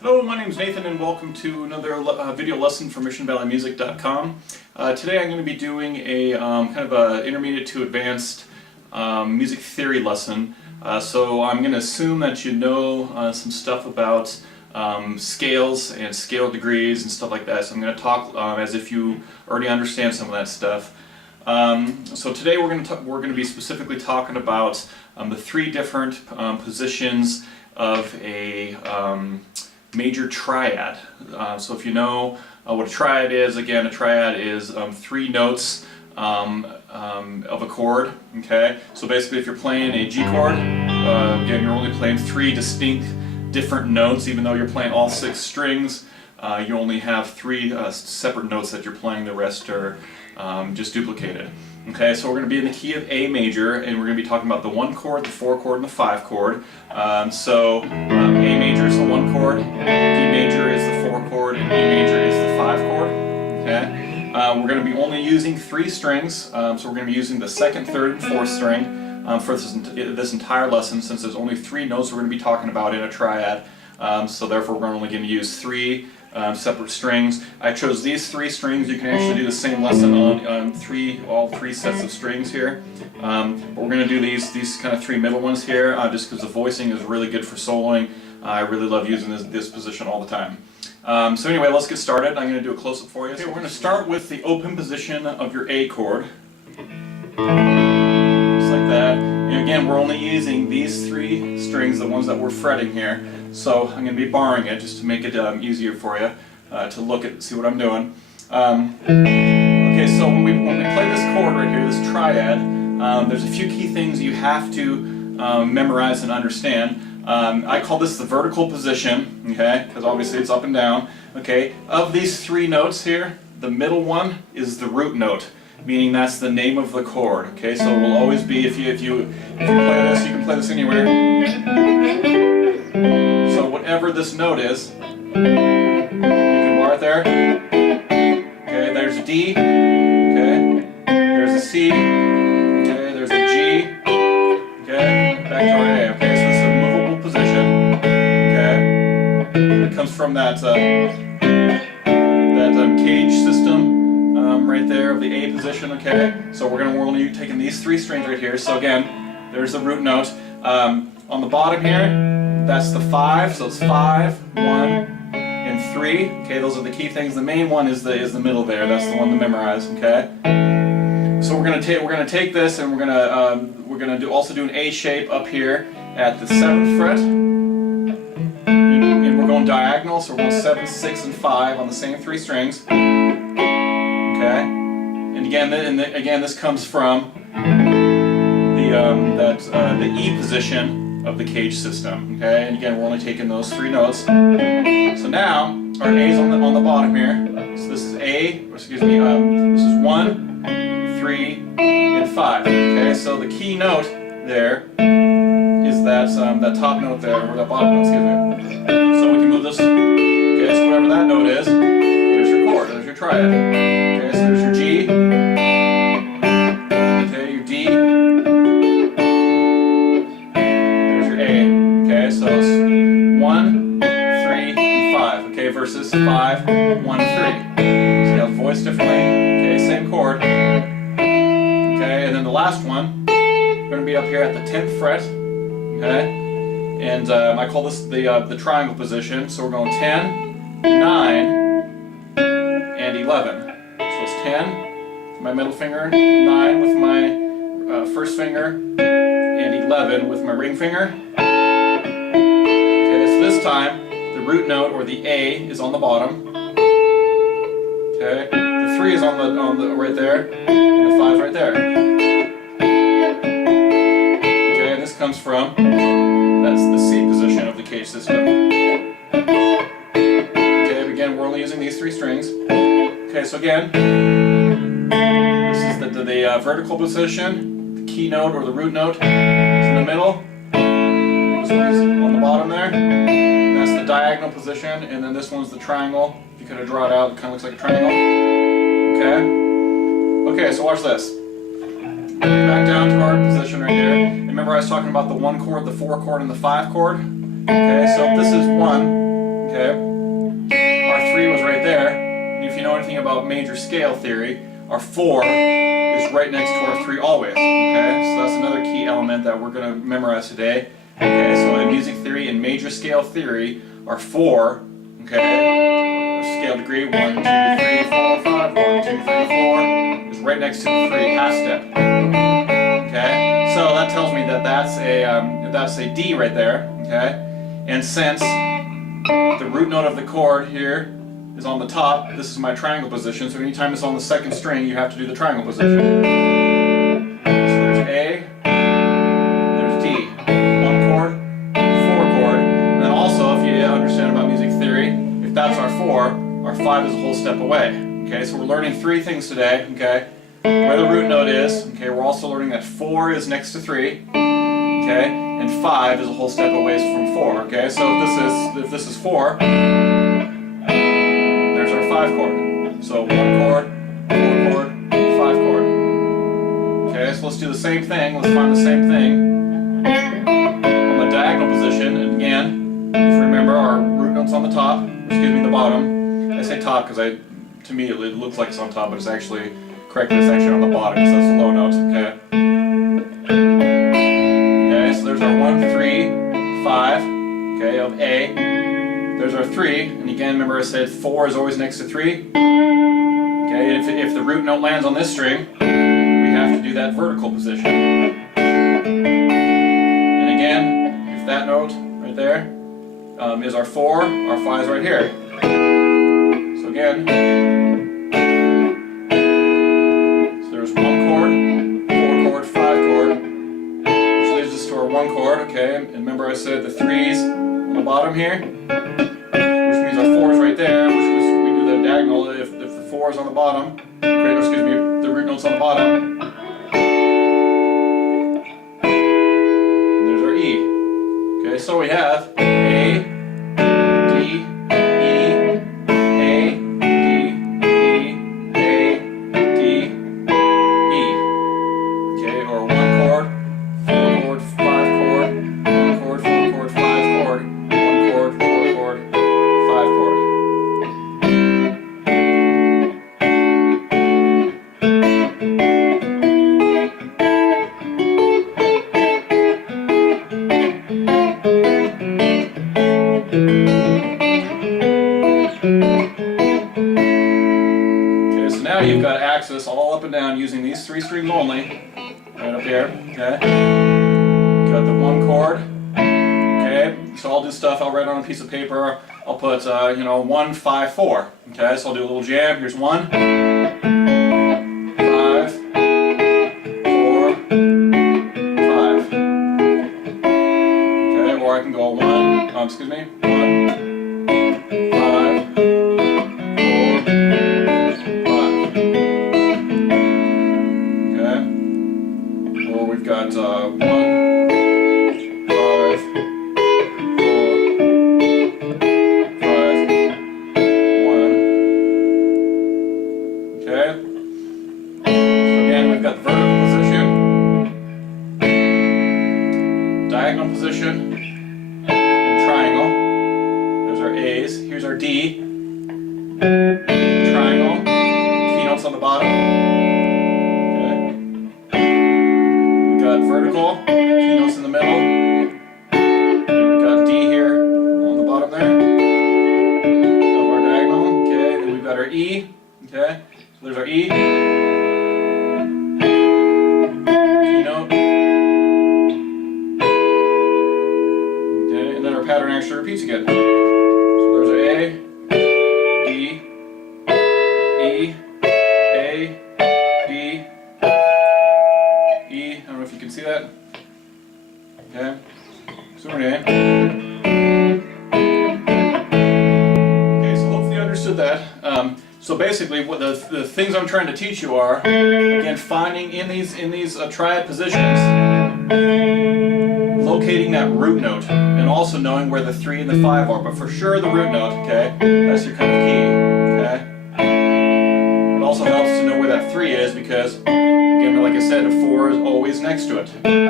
Hello, my name is Nathan and welcome to another video lesson from MissionValleyMusic.com. Today I'm going to be doing a kind of a intermediate to advanced music theory lesson. So I'm going to assume that you know some stuff about scales and scale degrees and stuff like that. So I'm going to talk as if you already understand some of that stuff. So today we're going to be specifically talking about the three different positions of a major triad. So if you know what a triad is, again, a triad is three notes of a chord. Okay, so basically if you're playing a G chord, again, you're only playing three distinct different notes. Even though you're playing all six strings, you only have three separate notes that you're playing. The rest are just duplicated. Okay, so we're going to be in the key of A major, and we're going to be talking about the 1 chord, the 4 chord, and the 5 chord. A major is the 1 chord, D major is the 4 chord, and E major is the 5 chord. Okay, we're going to be only using three strings, so we're going to be using the 2nd, 3rd, and 4th string for this entire lesson, since there's only three notes we're going to be talking about in a triad. So therefore we're only going to use three separate strings. I chose these three strings. You can actually do the same lesson on all three sets of strings here. But we're going to do these kind of three middle ones here, just because the voicing is really good for soloing. I really love using this position all the time. So anyway, let's get started. I'm going to do a close-up for you. Okay, we're going to start with the open position of your A chord. Just like that. And again, we're only using these three strings, the ones that we're fretting here. So I'm going to be barring it just to make it easier for you to look at, see what I'm doing. Okay, so when we play this chord right here, this triad, there's a few key things you have to memorize and understand. I call this the vertical position, okay, because obviously it's up and down. Okay, of these three notes here, the middle one is the root note, meaning that's the name of the chord. Okay, so it will always be, if you play this, you can play this anywhere. So whatever this note is, you can bar it there. Okay, there's a D. Okay, there's a C. Okay, there's a G. Okay, back to our A. Okay, so this is a movable position. Okay, it comes from that cage system right there of the A position. Okay, so we're only taking these three strings right here. So again, there's the root note. On the bottom here, that's the 5, so it's 5, 1, and 3. Okay, those are the key things. The main one is the middle there. That's the one to memorize. Okay. So we're gonna take this, and we're gonna also do an A shape up here at the 7th fret, and we're going diagonal. So we're going 7, 6, and 5 on the same three strings. Okay. And again, this comes from the E position of the cage system. Okay, and again, we're only taking those three notes. So now our A is on the bottom here. So this is this is 1, 3, and 5. Okay, so the key note there is that top note there, or that bottom note, excuse me. So we can move this. Okay, so whatever that note is, there's your chord, there's your triad. Okay, so there's your G. Okay, your D. So it's 1, 3, and 5. Okay, versus 5, 1, 3. So you have voice differently. Okay, same chord. Okay, and then the last one, we're going to be up here at the 10th fret. Okay, and I call this the triangle position. So we're going 10, 9, and 11. So it's 10 with my middle finger, 9 with my first finger, and 11 with my ring finger. This time, the root note, or the A, is on the bottom. Okay, the 3 is on the right there, and the 5 is right there. Okay, and this comes from that's the C position of the cage system. Okay, again, we're only using these three strings. Okay, so again, this is the vertical position. The key note, or the root note, is in the middle. This one's on the bottom there. That's the diagonal position, and then this one's the triangle. If you kind of draw it out, it kind of looks like a triangle. Okay. Okay, so watch this. Back down to our position right here. And remember I was talking about the 1 chord, the 4 chord, and the 5 chord? Okay, so if this is 1, okay? Our 3 was right there. And if you know anything about major scale theory, our 4 is right next to our 3 always, okay? So that's another key element that we're going to memorize today. Okay, so in music theory and major scale theory, our 4, okay, scale degree 1, 2, 3, 4, 5, 1, 2, 3, 4 is right next to the 3, half step. Okay, so that tells me that that's a D right there. Okay, and since the root note of the chord here is on the top, this is my triangle position. So anytime it's on the second string, you have to do the triangle position. So there's A, there's D, 1 chord, 4 chord. And then also, if you understand about music theory, if that's our 4, our 5 is a whole step away. Okay, so we're learning 3 things today. Okay, where the root note is. Okay, we're also learning that 4 is next to 3. Okay, and 5 is a whole step away from 4. Okay, so if this is 4, there's our 5 chord. So 1 chord, 4 chord, 5 chord. Okay, so let's do the same thing. Let's find the same thing on the diagonal position. And again, if you remember, our root note's on the top. Excuse me, the bottom. I say top because to me it looks like it's on top, but it's actually correctly it's actually on the bottom because that's the low notes. Okay. So there's our 1, 3, 5, okay, of A. There's our 3, and again, remember I said 4 is always next to 3. Okay, and if the root note lands on this string, we have to do that vertical position. And again, if that note right there is our 4, our 5 is right here. So again, so there's 1 chord, 4 chord, 5 chord. To our 1 chord, okay, and remember I said the 3's on the bottom here, which means our 4 is right there, which we do the diagonal if the 4 is on the bottom, excuse me, if the root note's on the bottom. And there's our E. Okay, so we have A, D, E, A, D, E, A, D, E. Okay, or 1 chord, 4 chord, 5 chord, 1 chord, 4 chord, 5 chord, 1 chord, 4 chord, 5 chord. Okay, so now you've got access all up and down using these 3 strings only, right up here, okay? Got the 1 chord, okay? So I'll do stuff, I'll write on a piece of paper, I'll put, 1, 5, 4, okay? So I'll do a little jam, here's 1, 5, 4, 5. Okay, or I can go 1, 1, 5, 4, 5. Okay? Or we've got 1, 5, 4, 5, 1. Okay? So again, we've got the vertical position, diagonal position, and triangle. There's our A's. Here's our D. Triangle. Keynotes on the bottom. Vertical, keynotes in the middle, we've got D here on the bottom there of our diagonal, okay, then we've got our E, okay, so there's our E, keynote, okay, and then our pattern actually repeats again. So there's our A, D, E, A, D, E, I don't know if you can see that. Okay, so we're in. Okay, so hopefully you understood that. So basically, what the things I'm trying to teach you are, again, finding in these triad positions, locating that root note, and also knowing where the 3 and the 5 are. But for sure, the root note. Okay, that's your kind of key. Okay. It also helps to know where that 3 is because, again, like I said, a 4 is always next to it. Okay,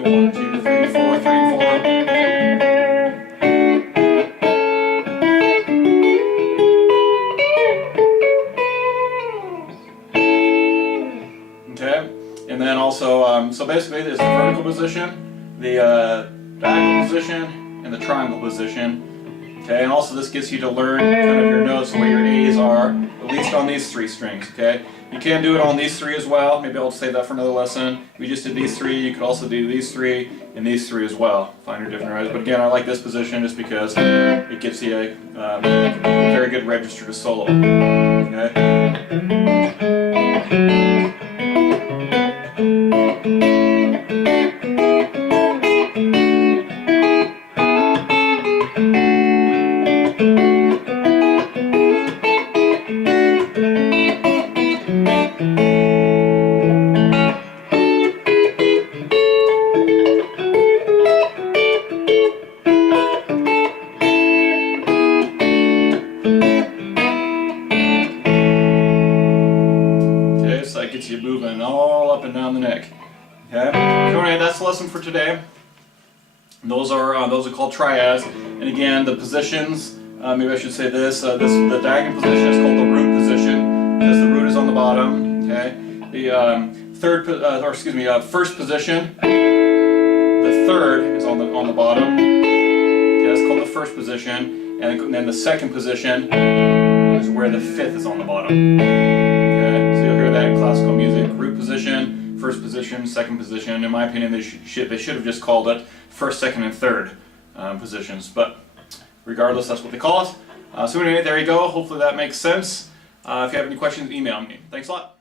1, 2, 3, 4, 3, 4. And then also, so basically there's the vertical position, the diagonal position, and the triangle position. Okay, and also this gets you to learn kind of your notes and where your A's are, at least on these 3 strings, okay? You can do it on these 3 as well. Maybe I'll save that for another lesson. We just did these 3, you could also do these 3 and these 3 as well. Find your different areas. But again, I like this position just because it gives you a very good register to solo. Okay? So that gets you moving all up and down the neck. Okay. So anyway, that's the lesson for today. Those are called triads. And again, the positions. Maybe I should say this. The diagonal position is called the root position because the root is on the bottom. Okay. The first position. The third is on the bottom. Okay, that's called the first position. And then the second position is where the 5th is on the bottom. Okay, so you'll hear that in classical music: root position, first position, second position. In my opinion, they should have just called it first, second, and third positions. But regardless, that's what they call it. So anyway, there you go. Hopefully that makes sense. If you have any questions, email me. Thanks a lot.